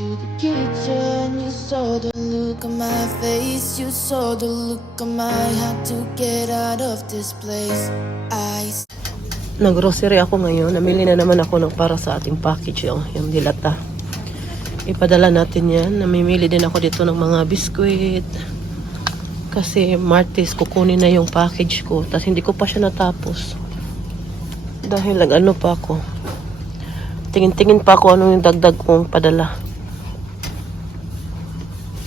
to the kitchen. You saw the look on my face. You saw the look on my heart to get out of this place. Nag-grocery ako ngayon. Namili na naman ako ng para sa ating package yung dilata. Ipadala natin yan. Namimili din ako dito ng mga biskuit. Kasi Martes kukunin na yung package ko. Tapos hindi ko pa siya natapos. Dahil nag-ano pa ako. Tingin-tingin pa ako ano yung dagdag kong padala.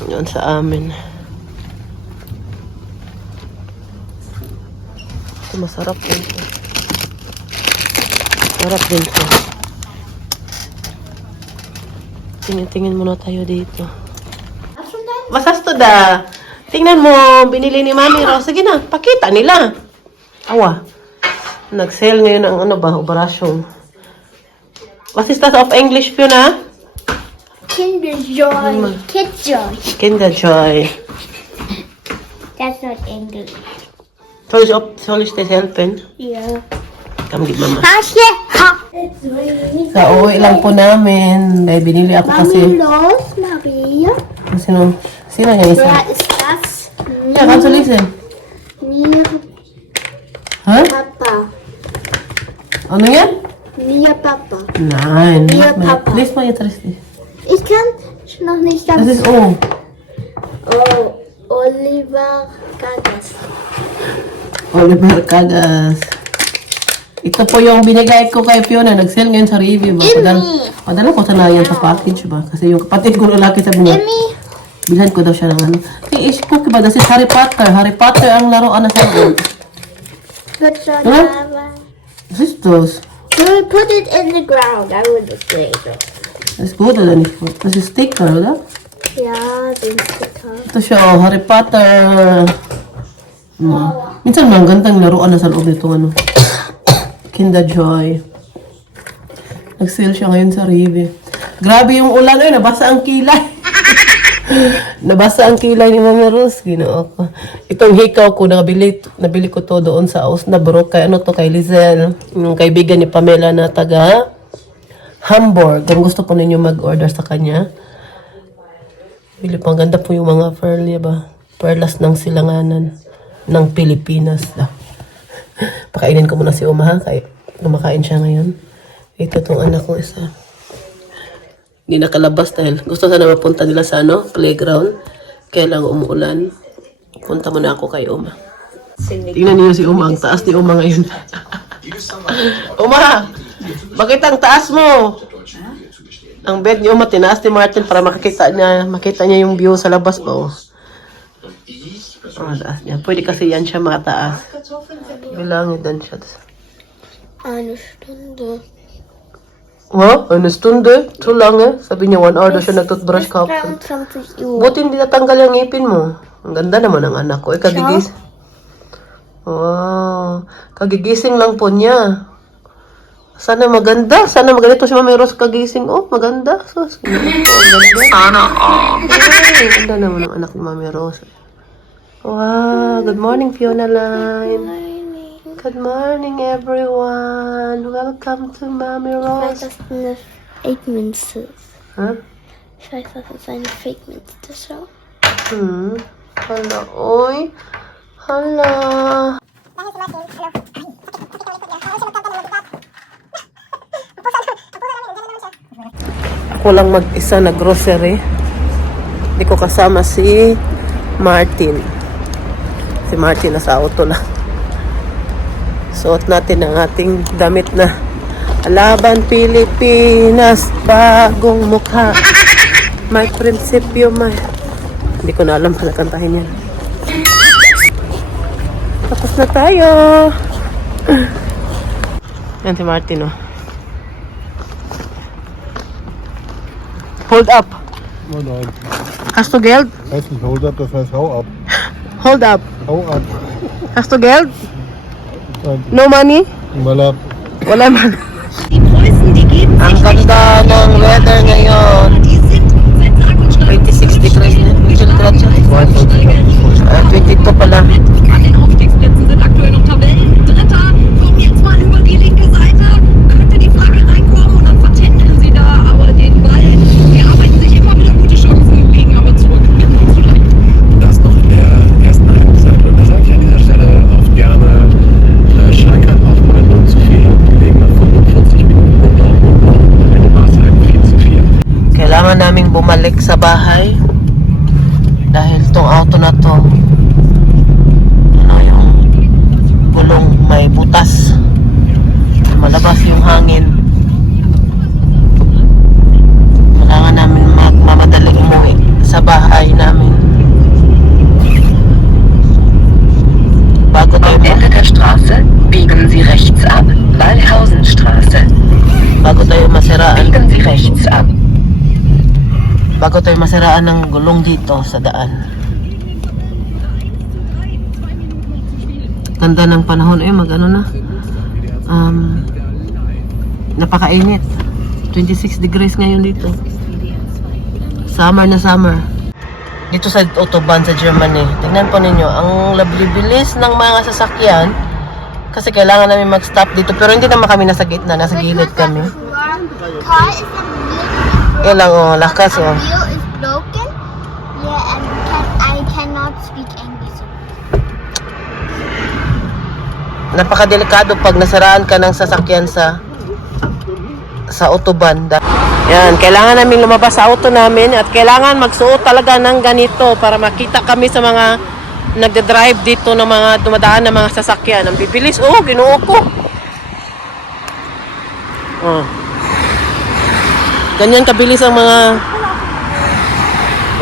Yan sa amin. Ito masarap din ito. Masarap din ito. Tingin-tingin muna tayo dito. Masas to da. Tingnan mo, binili ni Mami Rose. Sige na, pakita nila. Awa. Nag-sale ngayon ang ano ba, operasyon. What is that of English, Fiona? Kinder Joy. Kid Joy. Kinder Joy. That's not English. Soll ich das helfen? Yeah. Come give Mama. Tasche. Ha. Sa uwi lang po namin. Dahil binili ako kasi. Mami los, Maria. Sino yung isa? Wer ist das? Ja, kannst du lesen? Mir Huh? Papa. Ano yan? Mir Papa. Nein. Mir Papa. Lies mal jetzt richtig. Ich kann noch nicht Das ganz. ist O. Oh, Oliver Gagas. Oliver Cagas. Ito po yung binigay ko kay Fiona. Nag-sale ngayon sa review ba? Padala ko sana yan sa package ba? Kasi yung kapatid ko lalaki sabi niya, bilhan ko daw siya ng ano. Hey, is cookie ba? Das ist Harry Potter. Harry Potter ang laruan na sa loob. Put it on Huh? Was ist das? Put it in the ground. I will display it. Das ist gut oder nicht gut? Das ist Sticker, oder? Ja, den Sticker. Ito siya, oh, Harry Potter. Minsan mga gandang laruan na sa loob nito, ano. Kinder Joy. Nag-sale siya ngayon sa review. Grabe yung ulan. Ay, nabasa ang kilay. Nabasa ang kilay ni Mami Rose. Ginoo ko. Itong hikaw ko, nabili ko to doon sa Osnabrück. Kay ano to, kay Lizelle. Yung kaibigan ni Pamela na taga Hamburg. Kung gusto po ninyo mag-order sa kanya. Bili pang ganda po yung mga pearly ba? Perlas ng silanganan ng Pilipinas. Pakainin ko muna si Uma ha. Kaya kumakain siya ngayon. Ito tong anak ko isa. Hindi nakalabas dahil gusto sana mapunta nila sa ano, playground. Kaya lang umuulan. Punta muna ako kay Uma. Tingnan niyo si Uma. Ang taas ni Uma ngayon. Uma! Bakit ang taas mo? Ang bed ni Uma tinaas ni Martin para makita niya yung view sa labas ba? Oh, taas niya. Pwede kasi yan siya mataas. Bilangin din siya. Eine Stunde. Ha? Eine Stunde? So lange? Sabi niya 1 hour daw siya nag-toothbrush kahapon. 23 Uhr. Buti hindi natanggal yung ngipin mo. Ang ganda naman ng anak ko. Kagigising. Wow. Kagigising lang po niya. Sana maganda. Sana maganito si Mami Rose kagising. Oh, maganda. So, maganda. Sana Ay, ganda naman ang anak ni Mami Rose. Wow. Good morning, Fiona Line. Good morning, everyone. Welcome to Mami Ich weiß, Rose. dass es eine Fake-Münze ist. Huh? Ich weiß, dass es eine Fake-Münze ist. Schau. Hala, oy. Hala. Ako lang mag-isa na grocery. Hindi ko kasama si Martin. Si Martin nasa auto lang. Suot natin ang ating damit na Laban Pilipinas, bagong mukha. May prinsipyo, may. Hindi ko na alam pala kantahin yan. Tapos na tayo. Yan si Martin, oh. Hold up. Oh nein. Hast du Geld? Heißt nicht hold up, das heißt hau ab. Hold up. Hau ab. Hast du Geld? Nein. No money? Wala. Wala man. Ang ganda ng weather ngayon. 26 degrees na. 22 pala. An den Aufstiegsplätzen sind aktuell noch Tabellendritter. Kommen jetzt mal über die linke Seite. Könnte die Flagge reinkommen und dann vertändeln sie da aber den Ball. Die arbeiten sich immer bumalik sa bahay dahil tong auto na to yung gulong may butas, malabas yung hangin. Kailangan namin magmamadaling umuwi sa bahay namin bago tayo Am Ende der Straße biegen Sie rechts ab. Wallhausenstraße. bago tayo masiraan Biegen Sie rechts ab. bago tayo masiraan ng gulong dito sa daan. Ganda ng panahon magano na. Napakainit. 26 degrees ngayon dito. Summer na summer. Dito sa Autobahn sa Germany. Tingnan po ninyo, ang bilis ng mga sasakyan kasi kailangan namin mag-stop dito pero hindi naman kami nasa gitna, nasa gilid kami. Car is a little Yan lang lakas wheel is broken. Yeah, and I cannot speak English. Napakadelikado pag nasaraan ka ng sasakyan sa Autobahn. Yan, kailangan namin lumabas sa auto namin at kailangan magsuot talaga ng ganito para makita kami sa mga nagde-drive dito ng mga dumadaan na mga sasakyan. Ang bibilis, ginoo ko. Ganyan kabilis ang mga...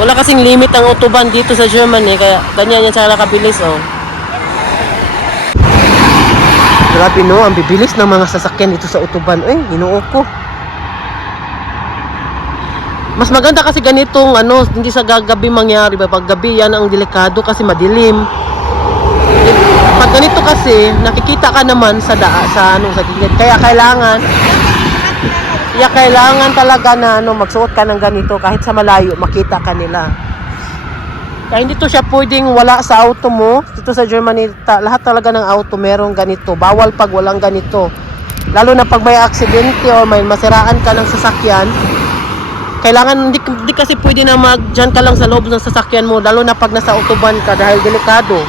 Wala kasing limit ang Autobahn dito sa Germany, kaya ganyan yan sana kabilis, Grabe no, ang bibilis ng mga sasakyan dito sa Autobahn. Ginoo ko. Mas maganda kasi ganitong hindi sa gabi mangyari. Pag gabi yan ang delikado kasi madilim. Pag ganito kasi nakikita ka naman sa gilid. Kaya kailangan talaga na magsuot ka ng ganito kahit sa malayo makita ka nila. Kaya hindi to siya pwedeng wala sa auto mo. Dito sa Germany, lahat talaga ng auto merong ganito. Bawal pag walang ganito. Lalo na pag may aksidente o may masiraan ka ng sasakyan. Kailangan, hindi kasi pwede na dyan ka lang sa loob ng sasakyan mo, lalo na pag nasa Autobahn ka dahil delikado.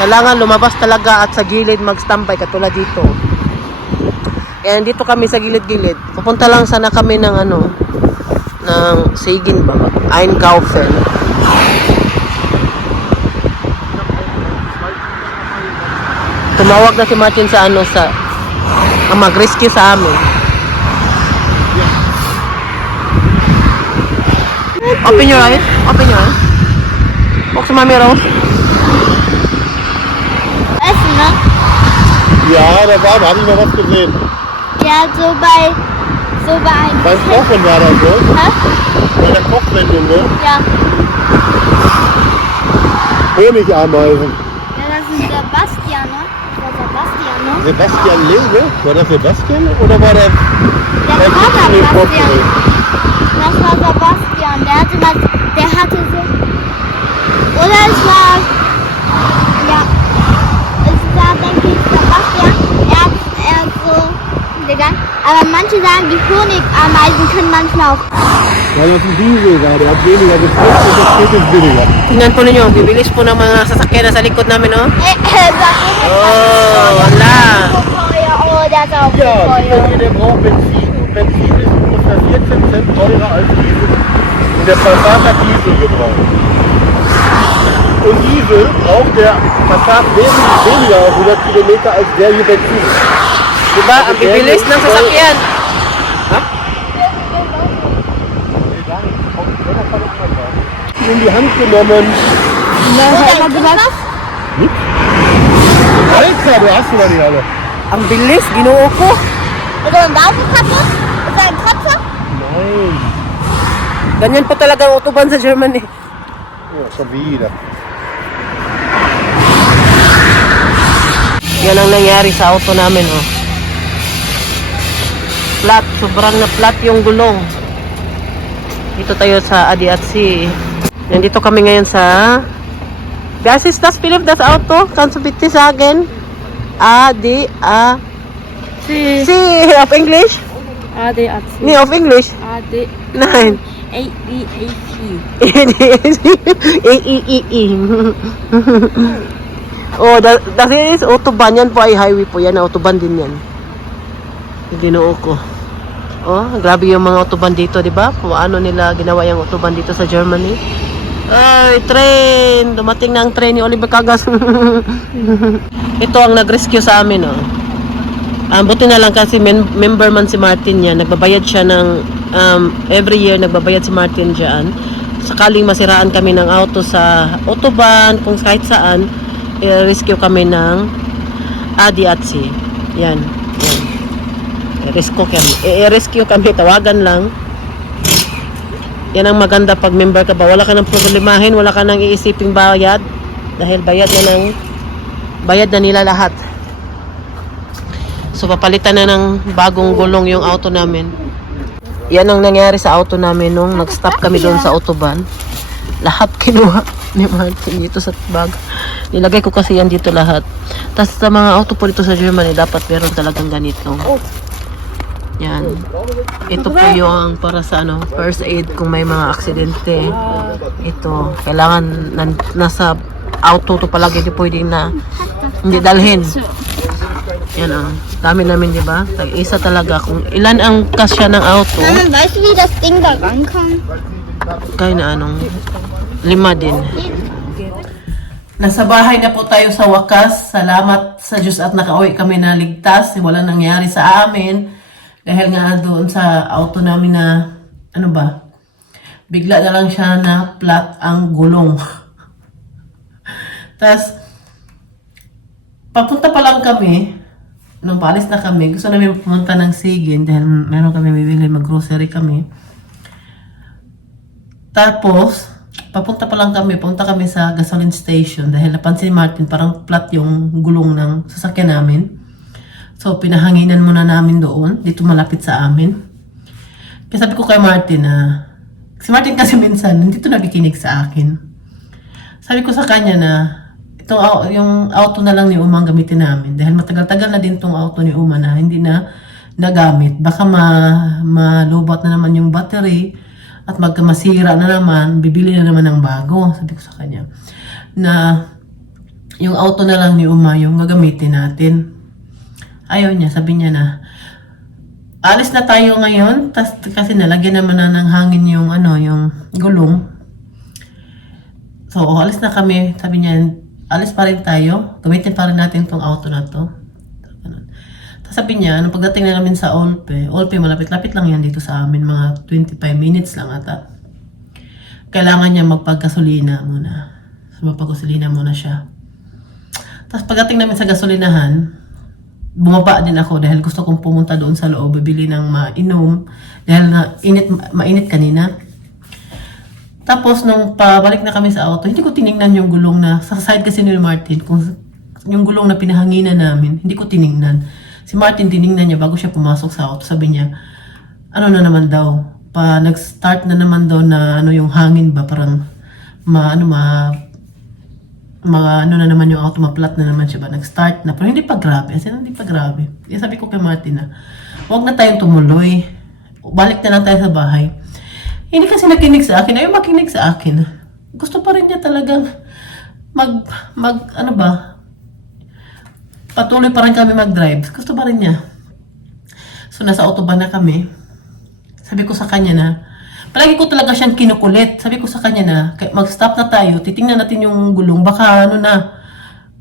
Kailangan lumabas talaga at sa gilid mag-standby katulad dito. Kaya dito kami sa gilid-gilid. Pupunta lang sana kami ng ng Siegen ba? Einkaufen. Tumawag na si Martin sa mag-rescue sa amin. Open your eyes. Guck mal mir raus. Weißt du, ne? Ja, da habe ich noch was gesehen. Ja, so bei Beim Kochen war das so. Hä? Bei der Kochsendung, ne? Ja. Honigameisen. Ja, das ist Sebastian, ne? Der Sebastian, ne? Sebastian Lebe? War das Sebastian oder war das... Der war Sebastian. Das war Sebastian. Der hatte so... Oder es war... Ja. Es war, denke ich, Sebastian. Er hat so... Digga. Aber manche sagen, die Honigameisen können manchmal auch... Weil das ein Diesel war, der hat weniger gefrisst und das geht jetzt billiger. Tingnan po ninyo, bibilis po ng mga sasakyan na sa likod namin, Sag wala. Oh, der ist auch Ja, teuer. der braucht Benzin. Benzin ist ungefähr 14 Cent teurer als Diesel. Und der Passat hat Diesel gebraucht. Und Diesel braucht der Passat wesentlich weniger auf 100 Kilometer als der hier Benzin. Diba? Ang bibilis ng sasakyan. In die Hand genommen. Alter, du hast noch nicht alle. Ang bilis, ginoo ko. Ist er ein Daumen kaputt? Ist er ein Kratzer? Nein. Ganyan po talaga ang Autobahn sa Germany. Ja, schon wieder. Yan ang nangyari sa auto namin, Flat, sobrang na flat yung gulong. Dito tayo sa ADAC. Nandito kami ngayon sa... Das ist das, Philipp, das Auto? Kannst du bitte sagen? ADAC. Sie, auf Englisch? ADAC. Nee, auf Englisch? AD. Nein. ADAC. Oh, das is Autobahn. Yan po ay highway po. Yan, Autobahn din yan. Ginoo ko. Oh, grabe yung mga autobahn dito, di ba? Kung ano nila ginawa yung autobahn dito sa Germany. Ay, train! Dumating na ang train ni Oliver Kagas. Ito ang nag-rescue sa amin, oh. Buti na lang kasi member man si Martin yan. Nagbabayad siya ng, every year nagbabayad si Martin dyan. Sakaling masiraan kami ng auto sa autobahn, kung kahit saan, i-rescue kami ng ADAC. Yan. I-rescue kami, tawagan lang. Yan ang maganda pag member ka ba. Wala ka nang problemahin, wala ka nang iisiping bayad. Dahil bayad na nila lahat. So papalitan na ng bagong gulong yung auto namin. Yan ang nangyari sa auto namin nung nag-stop kami doon sa autobahn. Lahat kinuha ni Martin dito sa bag. Nilagay ko kasi yan dito lahat. Tapos sa mga auto po dito sa Germany, dapat meron talagang ganito. Yan. Ito po yung para sa first aid kung may mga aksidente. Ito. Kailangan nasa auto to palagi. Hindi pwedeng na hindi dalhin. Yan dami namin, di ba? Isa talaga. Kung ilan ang kasya ng auto. Weißt du, wie das Ding da rankommt? Kaya na 5 din. Nasa bahay na po tayo sa wakas. Salamat sa Diyos at nakauwi kami na ligtas. Walang nangyari sa amin. Dahil nga doon sa auto namin na, bigla na lang siya na flat ang gulong. Tapos, papunta pa lang kami, nung paalis na kami, gusto namin pumunta ng Sigin dahil meron kami bibili, mag-grocery kami. Tapos, papunta kami sa gasoline station dahil napansin ni Martin parang flat yung gulong ng sasakyan namin. So, pinahanginan muna namin doon, dito malapit sa amin. Kaya sabi ko kay Martin si Martin kasi minsan, hindi ito nakikinig sa akin. Sabi ko sa kanya na, yung auto na lang ni Uma ang gamitin namin. Dahil matagal-tagal na din itong auto ni Uma na hindi na nagamit. Baka malubot na naman yung battery at masira na naman, bibili na naman ng bago. Sabi ko sa kanya na yung auto na lang ni Uma yung gagamitin natin. Ayaw niya, sabi niya na alis na tayo ngayon kasi nalagyan naman na ng hangin yung yung gulong. So alis na kami, sabi niya alis pa rin tayo, gamitin pa rin natin tong auto na to. Tapos sabi niya, nung pagdating na namin sa Olpe malapit-lapit lang yan dito sa amin, mga 25 minutes lang ata. Kailangan niya magpagasolina muna. So magpagasolina muna siya. Tapos pagdating namin sa gasolinahan, bumaba din ako dahil gusto kong pumunta doon sa loob, bibili ng mainom dahil mainit kanina. Tapos nung pabalik na kami sa auto, hindi ko tiningnan yung gulong na sa side kasi ni Martin, kung yung gulong na pinahanginan namin, hindi ko tiningnan. Si Martin tiningnan niya bago siya pumasok sa auto. Sabi niya, na naman daw, nag-start na naman daw na yung hangin ba, parang na naman yung auto, ma-flat na naman siya ba, nag-start na, pero hindi pa grabe. Hindi pa grabe. Sabi ko kay Martin na, huwag na tayong tumuloy. Balik na lang tayo sa bahay. Hindi kasi nakinig sa akin. Ayaw makinig sa akin. Gusto pa rin niya talagang patuloy pa rin kami mag-drive. Gusto pa rin niya. So, nasa autobahn na kami. Sabi ko sa kanya na, palagi ko talaga siyang kinukulit. Sabi ko sa kanya na, mag-stop na tayo, titingnan natin yung gulong, baka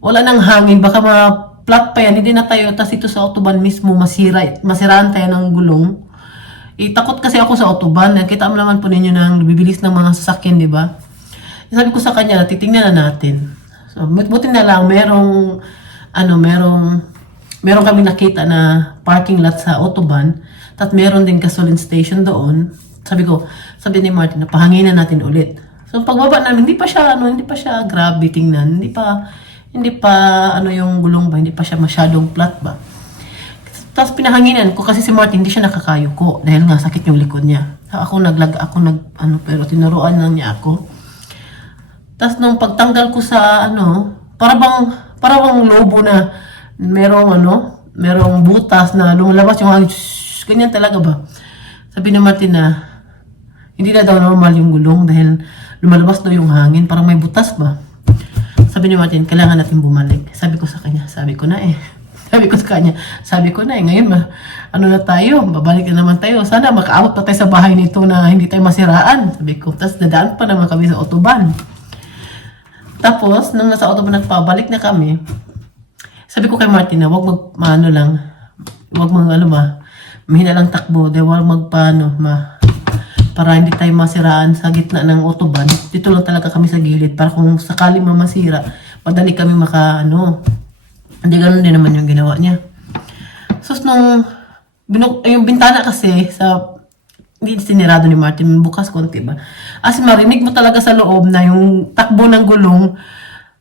wala nang hangin, baka ma-flat pa yan, hindi na tayo, tas ito sa autobahn mismo, masiraan tayo ng gulong. Takot kasi ako sa autobahn, nakita mo naman po ninyo ng bibilis ng mga sasakyan, di ba? Sabi ko sa kanya, titingnan na natin. So, buti na lang, merong kami nakita na parking lot sa autobahn, at meron din gasoline station doon. Sabi ni Martin, napahanginan natin ulit. So pagbaba namin, hindi pa siya grabe tingnan. Hindi pa yung gulong ba, hindi pa siya masyadong flat ba. Tapos pinahanginan ko kasi si Martin hindi siya nakakayuko dahil nga sakit yung likod niya. Pero tinuruan lang niya ako. Tapos nung pagtanggal ko sa para bang lobo na merong butas na lumalabas yung hangin. Ganyan talaga ba? Sabi ni Martin na hindi na daw normal yung gulong dahil lumalabas daw yung hangin. Parang may butas ba? Sabi ni Martin, kailangan natin bumalik. Sabi ko sa kanya, sabi ko na eh. Ngayon ano na tayo, babalik na naman tayo. Sana makaabot pa tayo sa bahay nito na hindi tayo masiraan. Sabi ko, tapos dadaan pa naman kami sa autoban. Tapos, nung nasa autoban nagpabalik na kami, sabi ko kay Martin na, huwag mahina lang takbo, huwag para hindi tayo masiraan sa gitna ng autoban. Dito lang talaga kami sa gilid, para kung sakaling mamasira, madali kami hindi ganun din naman yung ginawa niya. So, yung bintana kasi, hindi sinirado ni Martin, bukas konti ba? As in, marinig mo talaga sa loob na yung takbo ng gulong.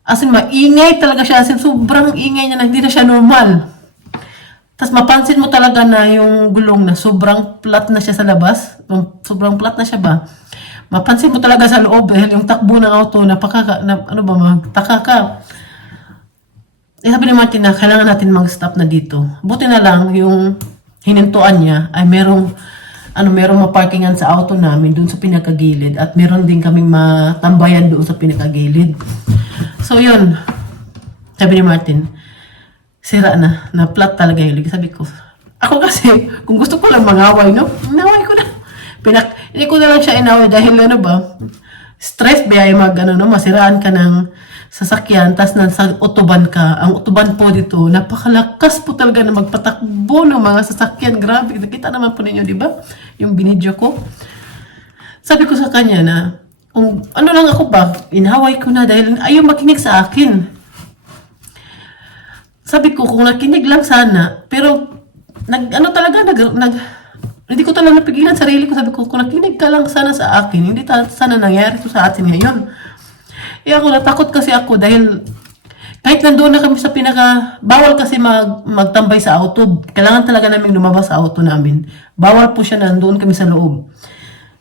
As in, maingay talaga siya. As in, sobrang ingay niya na hindi na siya normal. Tapos mapansin mo talaga na yung gulong na sobrang flat na siya sa labas. Sobrang flat na siya ba? Mapansin mo talaga sa loob dahil yung takbo ng auto, magtaka ka. Sabi ni Martin na kailangan natin mag-stop na dito. Buti na lang yung hinintuan niya ay merong maparkingan sa auto namin doon sa pinakagilid at meron din kaming matambayan doon sa pinakagilid. So yun, sabi ni Martin, sira na flat talaga yung lig. Sabi ko, ako kasi, kung gusto ko lang mangaway, inaway ko na. Hindi ko na lang siya inaway dahil stress ba ay masiraan ka ng sasakyan, tas nasa autoban ka. Ang autoban po dito, napakalakas po talaga na magpatakbo ng mga sasakyan. Grabe, nakita naman po ninyo, di ba? Yung binidyo ko. Sabi ko sa kanya na, kung ano lang ako ba, inaway ko na dahil ayaw makinig sa akin. Sabi ko, kung nakinig lang sana, pero hindi ko talaga napigilan sarili ko. Sabi ko, kung nakinig ka lang sana sa akin, hindi sana nangyari ito sa atin ngayon. Ako natakot kasi ako dahil kahit nandoon na kami sa bawal kasi magtambay sa auto. Kailangan talaga namin lumabas sa auto namin. Bawal po siya nandoon kami sa loob.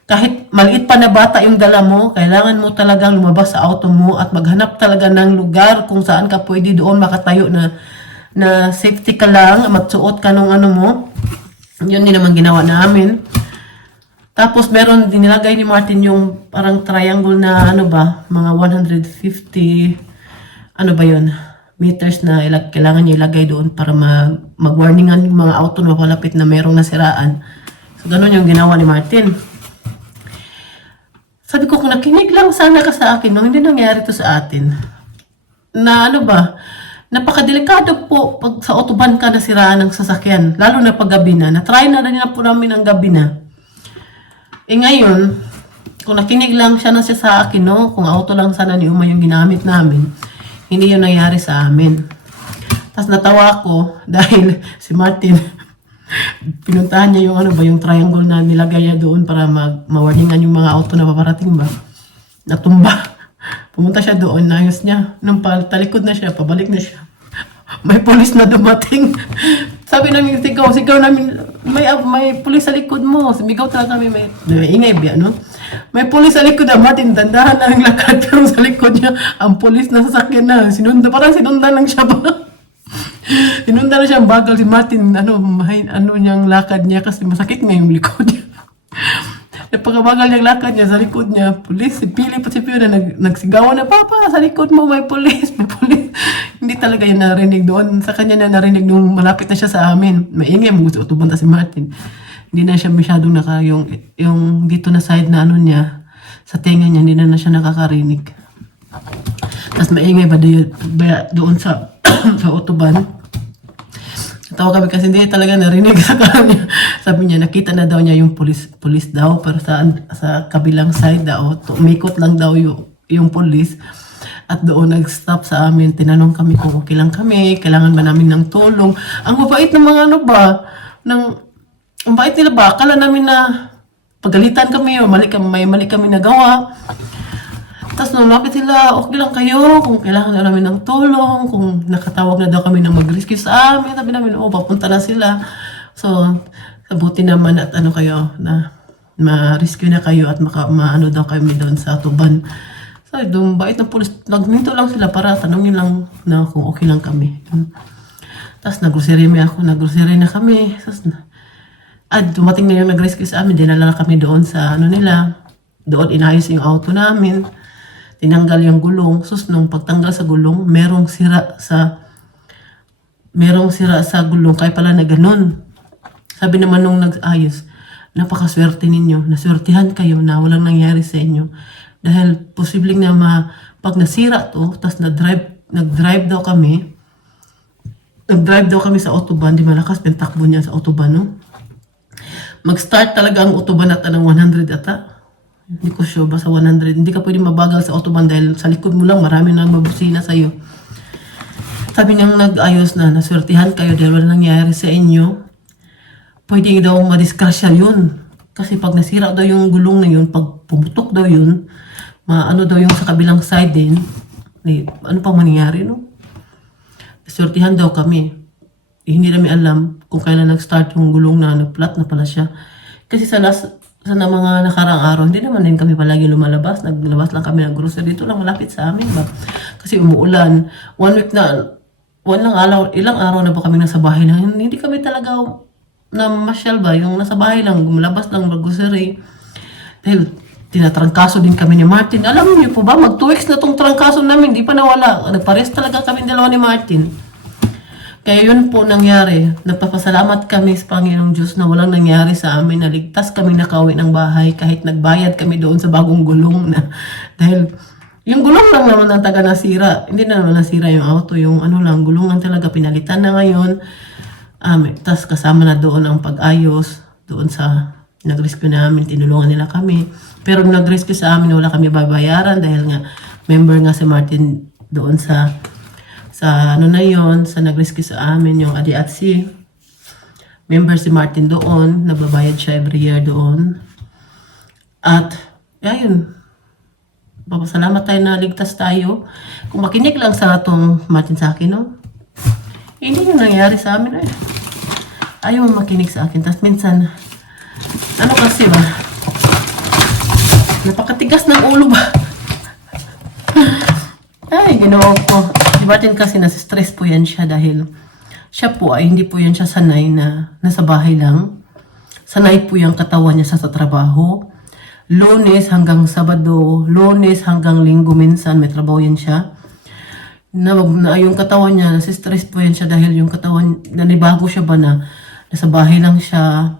Kahit maliit pa na bata yung dala mo, kailangan mo talagang lumabas sa auto mo at maghanap talaga ng lugar kung saan ka pwede doon makatayo na safety ka lang, magsuot ka nung mo. Yun din naman ginawa namin. Tapos meron din nilagay ni Martin yung parang triangle na mga 150 meters na kailangan niya ilagay doon para mag-warningan yung mga auto na malapit na merong nasiraan. So ganun yung ginawa ni Martin. Sabi ko, kung nakinig lang sana ka sa akin, hindi nangyari to sa atin. Napakadelikado po pag sa autoban ka nasiraan ng sasakyan, lalo na pag gabi na. Na-try na rin po namin ang gabi na. Ngayon, kung nakinig lang siya sa akin, kung auto lang sana ni Uma yung ginamit namin, hindi yun nangyari sa amin. Tapos natawa ko dahil si Martin, pinuntahan niya yung triangle na nilagay niya doon para ma-warningan yung mga auto na paparating ba. Natumba. Pumunta siya doon, naayos niya. Nung talikod na siya, pabalik na siya. May pulis na dumating. Sabi namin, sigaw namin, may pulis sa likod mo. Sumigaw talaga kami, may ingay biya, May pulis sa likod na, Martin, dandahan na ng lakad. Pero sa likod niya, ang pulis na sasakyan na. Parang sinundan lang siya ba? Sinundan na siya ang bagal si Martin, niyang lakad niya kasi masakit nga yung likod niya. Napakabagal yung lakad niya sa likod niya, pulis, si Pili pa si Pio na nagsigawan na, Papa, sa likod mo may pulis. Hindi talaga yung narinig doon. Sa kanya na narinig nung malapit na siya sa amin. Maingay mo gusto utubanta si Martin. Hindi na siya masyadong yung dito na side na niya, sa tenga niya, hindi na siya nakakarinig. Tapos maingay ba doon sa autoban. Tawa kami kasi hindi talaga narinig sa kanya. Sabi niya, nakita na daw niya yung pulis daw, pero sa kabilang side daw, umikot lang daw yung pulis. At doon nag-stop sa amin, tinanong kami kung okay lang kami, kailangan ba namin ng tulong. Ang mabait ng mga ang bait nila ba? Akala namin na pagalitan kami, may mali kami nagawa. Tapos nung lapit sila, okay lang kayo, kung kailangan na namin ng tulong, kung nakatawag na daw kami ng mag-rescue sa amin, sabi namin, papunta na sila. So, sabuti naman at kayo, na ma-rescue na kayo at daw kami doon sa tuban. So, doon bait ng pulis, nagminto lang sila para tanongin lang na kung okay lang kami. Tapos nag-grocery na kami. Tapos, dumating na yung nag-rescue sa amin, dinala na kami doon sa nila. Doon inayos yung auto namin. Tinanggal yung gulong. Sus, nung pagtanggal sa gulong, merong sira sa gulong. Kaya pala na ganun. Sabi naman nung nag-ayos, napakaswerte ninyo, naswertihan kayo na walang nangyari sa inyo. Dahil posibleng na pag nasira to, tapos nag-drive daw kami sa autobahn, di malakas, pentakbo niya sa autobahn, no? Mag-start talaga ang autobahn at ng 100 ata. Hindi ko sure, basta 100. Hindi ka pwede mabagal sa autobahn dahil sa likod mo lang, marami nang mabusina sa'yo. Sabi niyang nag-ayos na, naswertihan kayo dahil walang nangyari sa inyo. Pwede daw madiskrasya yun. Kasi pag nasira daw yung gulong na yun, pag pumutok daw yun, ano daw yung sa kabilang side din, ano pang mangyayari, no? Naswertihan daw kami. Hindi namin alam kung kailan nag-start yung gulong na nag-flat na pala siya. Kasi sa mga nakarang araw, hindi naman din kami palagi lumalabas. Naglabas lang kami ng grocery. Dito lang malapit sa amin ba? Kasi umuulan. 1 week na, ilang araw na ba kami nasa bahay lang. Hindi kami talaga na masyal ba, yung nasa bahay lang, gumalabas lang mag-grocery. Dahil tinatrangkaso din kami ni Martin. Alam niyo po ba, mag 2 weeks na tong trangkaso namin, di pa nawala. Nagpares talaga kami dalawa ni Martin. Kaya yun po nangyari. Nagpapasalamat kami sa Panginoong Diyos na walang nangyari sa amin. Naligtas kami nakauwi ng bahay kahit nagbayad kami doon sa bagong gulong na. Dahil yung gulong lang naman ang taga nasira. Hindi na naman nasira yung auto. Yung gulong lang talaga pinalitan na ngayon. Tapos kasama na doon ang pag-ayos doon sa nag-rescue namin, tinulungan nila kami. Pero nung nag-rescue sa amin, wala kami babayaran dahil nga member nga si Martin doon sa sa nag-rescue sa amin, yung Adi at si member si Martin doon, nagbabayad siya every year doon. At ayun, papasalamat tayo na ligtas tayo. Kung makinig lang sa atong Martin sa akin, no? Hindi yung nangyari sa amin eh. Ayaw mo makinig sa akin. Tapos minsan, kasi ba? Napakatigas ng ulo ba? Ay, ginawa ko. Si Martin kasi nasa-stress po yan siya dahil siya po ay hindi po yan siya sanay na nasa bahay lang. Sanay po yung katawan niya sa trabaho. Lunes hanggang Sabado, Lunes hanggang Linggo minsan may trabaho yan siya. Na yung katawan niya, nasi-stress po yan siya dahil yung katawan, nanibago siya ba na nasa bahay lang siya,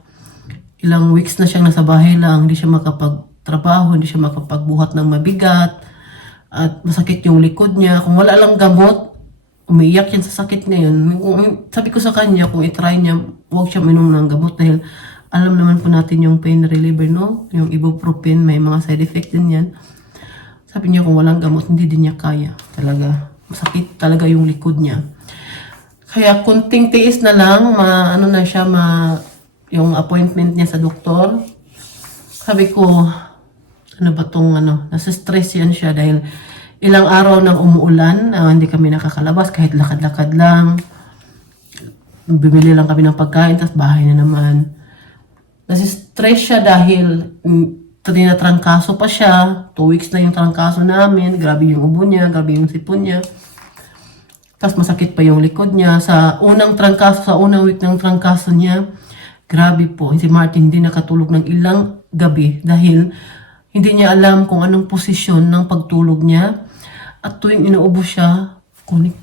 ilang weeks na siyang nasa bahay lang, hindi siya makapagtrabaho, hindi siya makapagbuhat ng mabigat, at masakit yung likod niya. Kung wala lang gamot, umiiyak yan sa sakit na yun. Sabi ko sa kanya, kung itry niya, huwag siya minom ng gamot dahil alam naman po natin yung pain reliever, no? Yung ibuprofen, may mga side effect din yan. Sabi niya, kung walang gamot, hindi din niya kaya. Talaga. Masakit talaga yung likod niya. Kaya kunting tiis na lang, yung appointment niya sa doktor. Sabi ko, nasa-stress yan siya dahil ilang araw nang umuulan, hindi kami nakakalabas kahit lakad-lakad lang. Bibili lang kami ng pagkain, tapos bahay na naman. Nasa-stress siya dahil tinatrangkaso pa siya. 2 weeks na yung trangkaso namin. Grabe yung ubo niya, grabe yung sipon niya. Tapos masakit pa yung likod niya. Sa unang week ng trangkaso niya, grabe po. Si Martin hindi nakatulog ng ilang gabi dahil hindi niya alam kung anong posisyon ng pagtulog niya. At tuwing inuubo siya,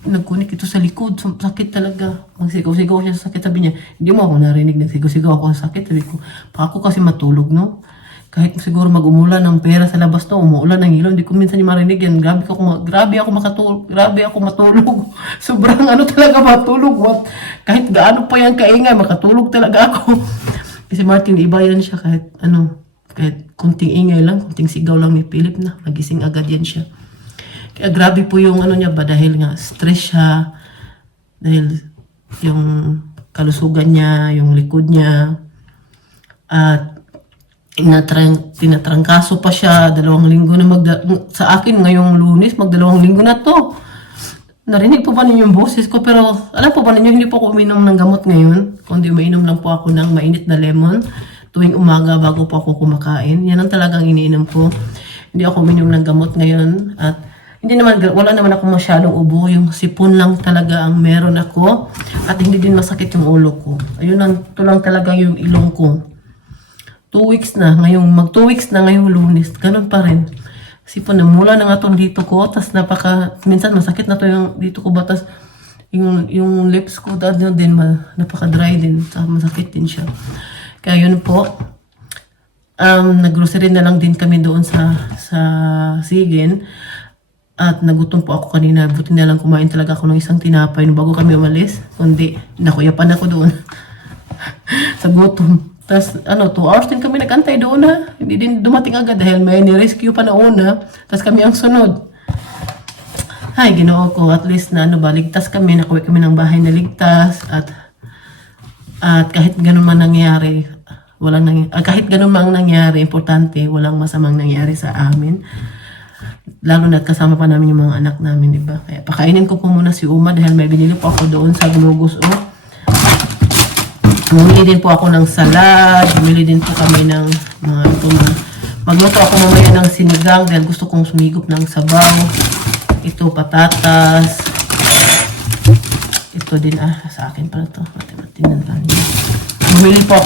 nagkunik ito sa likod. Sakit talaga. Magsigaw-sigaw siya sa sakit. Sabi niya, hindi mo ako narinig. Nagsigaw-sigaw ako sa sakit. Sabi ko, ako kasi matulog, no? Kahit siguro mag-umulan ng pera sa labas, no? Umuulan ng ilaw. Hindi ko minsan yung marinig yan. Grabe ako matulog. Sobrang talaga matulog. Kahit gaano pa yan kaingay, makatulog talaga ako. Kasi Martin, iba yan siya kahit kahit kunting ingay lang, kunting sigaw lang ni Philip na. Nagising agad yan siya. Kaya grabe po yung niya ba dahil nga stress siya. Dahil yung kalusugan niya, yung likod niya. At tinatrangkaso pa siya. 2 linggo na sa akin ngayong Lunes, 2 linggo na to. Narinig po ba ninyo yung boses ko? Pero alam po ba ninyo, hindi po ako uminom ng gamot ngayon. Kundi umainom lang po ako ng mainit na lemon tuwing umaga bago po ako kumakain. Yan ang talagang iniinom ko. Hindi ako uminom ng gamot ngayon. At wala naman ako masyadong ubo. Yung sipon lang talaga ang meron ako. At hindi din masakit yung ulo ko. Ito lang talaga yung ilong ko. 2 weeks na. Mag 2 weeks na ngayong Lunes. Ganun pa rin. Sipon na mula na nga itong dito ko. Tapos minsan masakit na to yung dito ko ba. Tapos yung lips ko, din, napaka-dry din. Masakit din siya. Kaya yun po, nag-grocery na lang din kami doon sa Sigin. At nagutom po ako kanina. Buti na lang kumain talaga ako ng isang tinapay bago kami umalis. Kundi, nakuyapan ako doon. Sa gutom. Tapos, 2 hours din kami nag-antay doon ha. Hindi din dumating agad dahil may ni-rescue pa na una. Tapos kami ang sunod. Ay, Ginoo ko. At least na ligtas kami. Nakuwi kami ng bahay na ligtas. At kahit ganun man nangyari, kahit ganun man nangyari, importante, walang masamang nangyari sa amin. Lalo na kasama pa namin yung mga anak namin, di ba? Kaya pakainin ko po muna si Uma dahil may binili po ako doon sa Globus. Bumili din po ako ng salad. Bumili din po kami ng mga magluto ako mamaya ng sinigang dahil gusto kong sumigop ng sabaw. Ito, patatas. Ito din, sa akin pala ito. Tingnan lang. Bumili po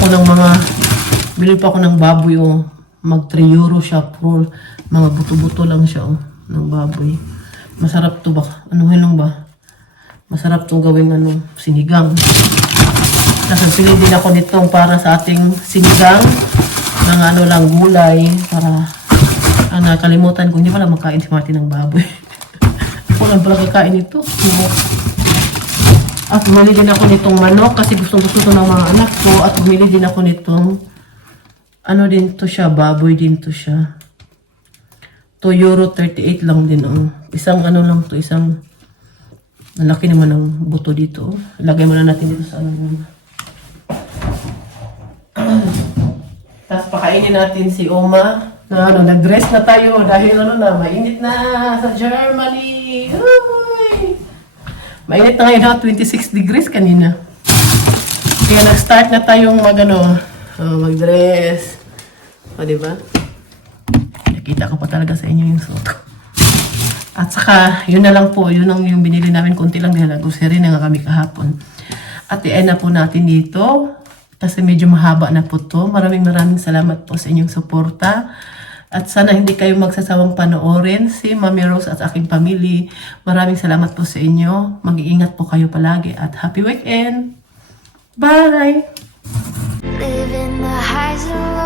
ako ng baboy, mag 3 euro siya, full. Mga buto-buto lang siya, ng baboy. Masarap to ba? Lang ba? Masarap tong gawing sinigang. Tapos pili din ako nitong para sa ating sinigang. Ng lang gulay. Para, nakalimutan ko, hindi pala makain si Martin ng baboy. Ako lang pala kakain ito. At bumili din ako nitong manok kasi gusto-gusto to ng mga anak ko. At bumili din ako nitong, din to siya, baboy din to siya. €2.38 lang din. Isang lang to, isang malaki naman ng buto dito. Ilagay muna natin dito sa Tapos pakainin natin si Oma. Nag-dress na tayo dahil mainit na sa Germany. Uy! Mainit na ngayon, 26 degrees kanina. Kaya nag-start na tayong mag-dress. Diba? Nakita ko pa talaga sa inyo yung suot ko. At saka, yun na lang po. Yun ang yung binili namin. Kunti lang dahil nag-grocery na nga kami kahapon. At i-end na po natin dito. Kasi medyo mahaba na po to. Maraming salamat po sa inyong suporta. At sana hindi kayo magsasawang panoorin si Mami Rose at aking family. Maraming salamat po sa inyo. Mag-iingat po kayo palagi. At happy weekend! Bye! Living the highs and